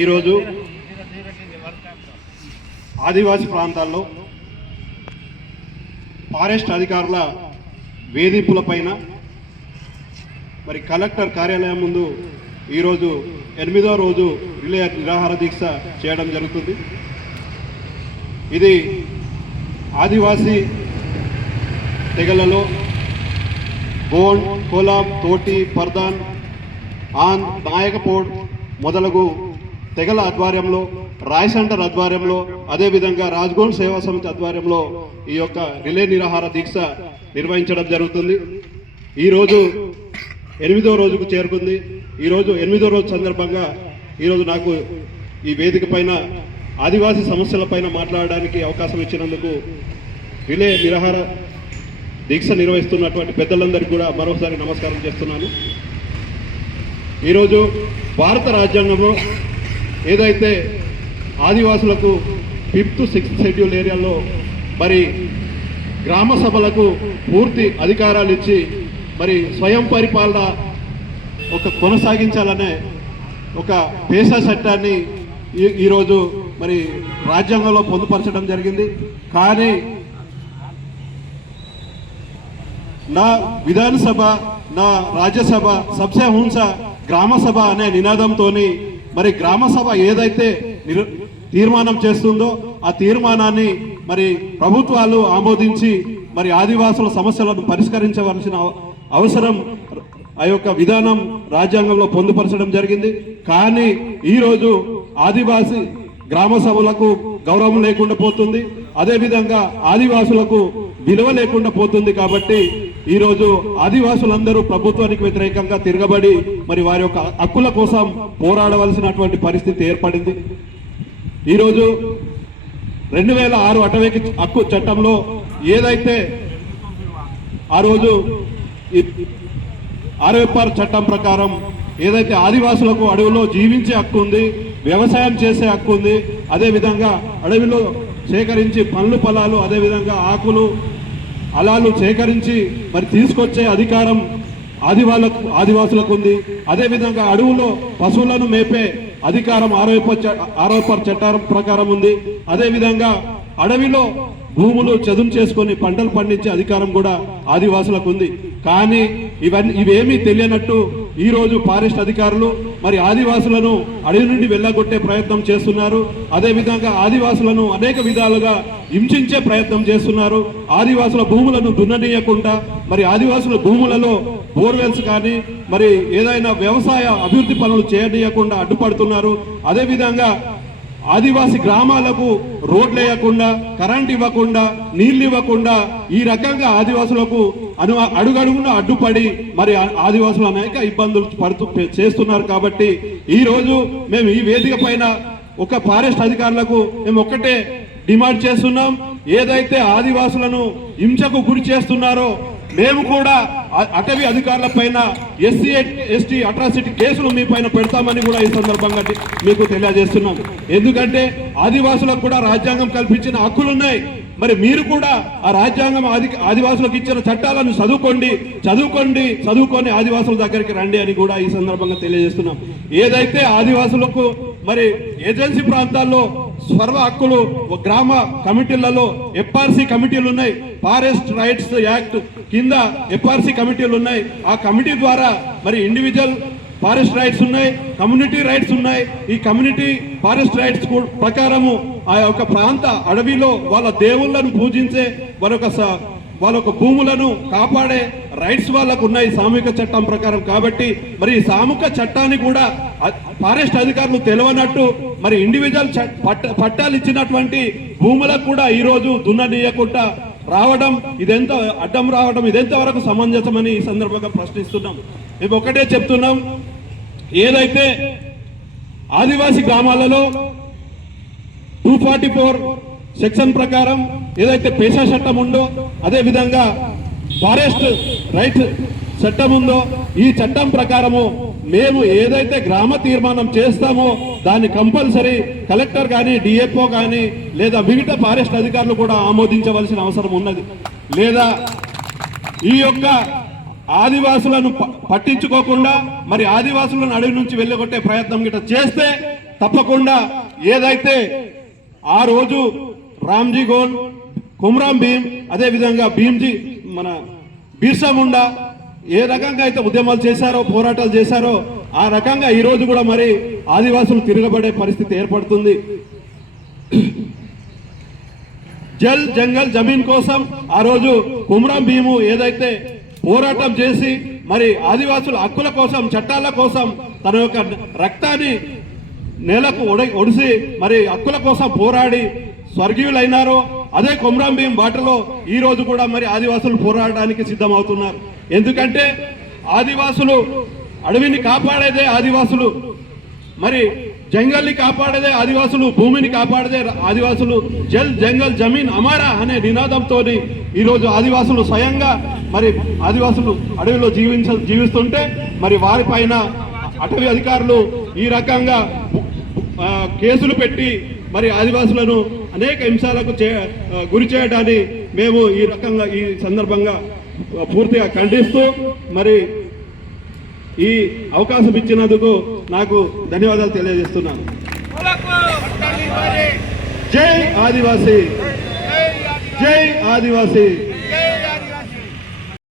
ఈరోజు ఆదివాసీ ప్రాంతాల్లో ఫారెస్ట్ అధికారుల వేధింపులపైన మరి కలెక్టర్ కార్యాలయం ముందు ఈరోజు 8వ రోజు రిలే నిరాహార దీక్ష చేయడం జరుగుతుంది. ఇది ఆదివాసీ తెగలలో గోండ్, కోలాబ్, తోటి, పర్దాన్, ఆన్, నాయకపోడ్ మొదలగు తెగల ఆధ్వర్యంలో, రాయ్ సెంటర్ ఆధ్వర్యంలో, అదేవిధంగా రాజ్గోండ్ సేవా సమితి ఆధ్వర్యంలో ఈ యొక్క రిలే నిరాహార దీక్ష నిర్వహించడం జరుగుతుంది. ఈరోజు 8వ రోజుకు చేరుకుంది. ఈరోజు 8వ రోజు సందర్భంగా ఈరోజు నాకు ఈ వేదిక పైన ఆదివాసీ సమస్యలపైన మాట్లాడడానికి అవకాశం ఇచ్చినందుకు రిలే నిరాహార దీక్ష నిర్వహిస్తున్నటువంటి పెద్దలందరికీ కూడా మరోసారి నమస్కారం చేస్తున్నాను. ఈరోజు భారత రాజ్యాంగంలో ఏదైతే ఆదివాసులకు 5th, 6th షెడ్యూల్ ఏరియాలో మరి గ్రామ సభలకు పూర్తి అధికారాలు ఇచ్చి మరి స్వయం పరిపాలన కొనసాగించాలనే ఒక పేసా చట్టాన్ని ఈరోజు మరి రాజ్యాంగంలో పొందుపరచడం జరిగింది. కానీ నా విధానసభ, నా రాజ్యసభ సబ్సే హుంస గ్రామ సభ అనే నినాదంతో మరి గ్రామ సభ ఏదైతే తీర్మానం చేస్తుందో ఆ తీర్మానాన్ని మరి ప్రభుత్వాలు ఆమోదించి మరి ఆదివాసుల సమస్యలను పరిష్కరించవలసిన అవసరం ఆ యొక్క విధానం రాజ్యాంగంలో పొందుపరచడం జరిగింది. కానీ ఈరోజు ఆదివాసీ గ్రామ సభలకు గౌరవం లేకుండా పోతుంది, అదేవిధంగా ఆదివాసులకు విలువ లేకుండా పోతుంది. కాబట్టి ఈరోజు ఆదివాసులందరూ ప్రభుత్వానికి వ్యతిరేకంగా తిరగబడి మరి వారి యొక్క హక్కుల కోసం పోరాడవలసినటువంటి పరిస్థితి ఏర్పడింది. ఈరోజు 2006 అటవీ హక్కు చట్టంలో ఏదైతే ఆ రోజు ఆర్ఎఫ్ఆర్ చట్టం ప్రకారం ఏదైతే ఆదివాసులకు అడవిలో జీవించే హక్కు ఉంది, వ్యవసాయం చేసే హక్కు ఉంది, అదేవిధంగా అడవిలో సేకరించి పండ్లు పొలాలు, అదేవిధంగా ఆకులు అలాలు సేకరించి మరి తీసుకొచ్చే అధికారం ఆదివాసులకు ఉంది. అదేవిధంగా అడవులో పశువులను మేపే అధికారం ఆర్ఎఫ్ఆర్ చట్టం ప్రకారం ఉంది. అదేవిధంగా అడవిలో భూములు చదును చేసుకొని పంటలు పండించే అధికారం కూడా ఆదివాసులకు ఉంది. కానీ ఇవేమీ తెలియనట్టు ఈరోజు ఫారెస్ట్ అధికారులు మరి ఆదివాసులను అడవి నుండి వెళ్ళగొట్టే ప్రయత్నం చేస్తున్నారు. అదేవిధంగా ఆదివాసులను అనేక విధాలుగా హింసించే ప్రయత్నం చేస్తున్నారు. ఆదివాసుల భూములను దున్ననీయకుండా మరి ఆదివాసుల భూములలో బోర్వెల్స్ కానీ మరి ఏదైనా వ్యవసాయ అభివృద్ధి పనులు చేయనీయకుండా అడ్డుపడుతున్నారు. అదేవిధంగా ఆదివాసీ గ్రామాలకు రోడ్లు వేయకుండా, కరెంట్ ఇవ్వకుండా, నీళ్లు ఇవ్వకుండా ఈ రకంగా ఆదివాసులకు అడుగడుగున అడ్డుపడి మరి ఆదివాసులు అనేక ఇబ్బందులు చేస్తున్నారు. కాబట్టి ఈరోజు మేము ఈ వేదిక పైన ఒక ఫారెస్ట్ అధికారులకు మేము ఒక్కటే డిమాండ్ చేస్తున్నాం. ఏదైతే ఆదివాసులను హింసకు గురి చేస్తున్నారో మేము కూడా అటవీ అధికారుల పైన SC, ST అట్రాసిటీ కేసులు మీ పైన పెడతామని కూడా ఈ సందర్భంగా మీకు తెలియజేస్తున్నాం. ఎందుకంటే ఆదివాసులకు కూడా రాజ్యాంగం కల్పించిన హక్కులు ఉన్నాయి. మరి మీరు కూడా ఆ రాజ్యాంగం ఆదివాసులకు ఇచ్చిన చట్టాలను చదువుకొని ఆదివాసుల దగ్గరికి రండి అని కూడా ఈ సందర్భంగా తెలియజేస్తున్నాం. ఏదైతే ఆదివాసులకు మరి ఏజెన్సీ ప్రాంతాల్లో సర్వ హక్కులు గ్రామ కమిటీలలో FRC కమిటీలు ఉన్నాయి. ఫారెస్ట్ రైట్స్ యాక్ట్ కింద FRC కమిటీలు ఉన్నాయి. ఆ కమిటీ ద్వారా మరి ఇండివిజువల్ ఫారెస్ట్ రైట్స్ ఉన్నాయి, కమ్యూనిటీ రైట్స్ ఉన్నాయి. ఈ కమ్యూనిటీ ఫారెస్ట్ రైట్స్ ప్రకారము ఆ యొక్క ప్రాంత అడవిలో వాళ్ళ దేవుళ్ళను పూజించే వాళ్ళ యొక్క భూములను కాపాడే రైట్స్ వాళ్ళకు ఉన్నాయి సామూహిక చట్టం ప్రకారం. కాబట్టి మరి ఈ సామూహిక చట్టాన్ని కూడా ఫారెస్ట్ అధికారులు తెలియనట్టు మరి ఇండివిజువల్ పట్టాలు ఇచ్చినటువంటి భూములకు కూడా ఈరోజు దున్ననీయకుండా రావడం, ఇదెంత అడ్డం రావడం, ఇదెంత వరకు సమంజసమని ఈ సందర్భంగా ప్రశ్నిస్తున్నాం. మేము ఒకటే చెప్తున్నాం, ఏదైతే ఆదివాసీ గ్రామాలలో 244 సెక్షన్ ప్రకారం ఏదైతే పేషా చట్టం ఉందో, అదేవిధంగా ఫారెస్ట్ రైట్ చట్టం ఉందో, ఈ చట్టం ప్రకారము మేము ఏదైతే గ్రామ తీర్మానం చేస్తామో దాన్ని కంపల్సరీ కలెక్టర్ కానీ, డిఎఫ్ఓ కానీ లేదా మిగతా ఫారెస్ట్ అధికారులు కూడా ఆమోదించవలసిన అవసరం ఉన్నది. లేదా ఈ యొక్క ఆదివాసులను పట్టించుకోకుండా మరి ఆదివాసులను అడవి నుంచి వెళ్ళగొట్టే ప్రయత్నం గిట్ట చేస్తే తప్పకుండా ఏదైతే ఆ రోజు రామ్జీ గోండ్, కుమ్రాం భీమ్, అదే విధంగా భీమ్జీ మన బిర్సా ముండా ఏ రకంగా అయితే ఉద్యమాలు చేశారో, పోరాటాలు చేశారో, ఆ రకంగా ఈ రోజు కూడా మరి ఆదివాసులు తిరగబడే పరిస్థితి ఏర్పడుతుంది. జల్ జంగల్ జమీన్ కోసం ఆ రోజు కుమ్రాం భీము ఏదైతే పోరాటం చేసి మరి ఆదివాసుల హక్కుల కోసం, చట్టాల కోసం తన యొక్క రక్తాన్ని నేలకు ఒడిసి మరి హక్కుల కోసం పోరాడి స్వర్గీయులైనారో, అదే కుమ్రాం భీం బాటలో ఈ రోజు కూడా మరి ఆదివాసులు పోరాడడానికి సిద్ధమవుతున్నారు. ఎందుకంటే ఆదివాసులు అడవిని కాపాడేదే ఆదివాసులు, మరి జంగల్ని కాపాడేదే ఆదివాసులు, భూమిని కాపాడేదే ఆదివాసులు. జల్ జంగల్ జమీన్ అమారా అనే నినాదంతో ఈ రోజు ఆదివాసులు స్వయంగా మరి ఆదివాసులు అడవిలో జీవిస్తుంటే మరి వారిపైన అటవీ అధికారులు ఈ రకంగా కేసులు పెట్టి మరి ఆదివాసులను అనేక హింసలకు గురి చేయడాన్ని మేము ఈ రకంగా ఈ సందర్భంగా పూర్తిగా ఖండిస్తూ మరి ఈ అవకాశం ఇచ్చినందుకు నాకు ధన్యవాదాలు తెలియజేస్తున్నాను. జై ఆదివాసీ, జై ఆదివాసీ.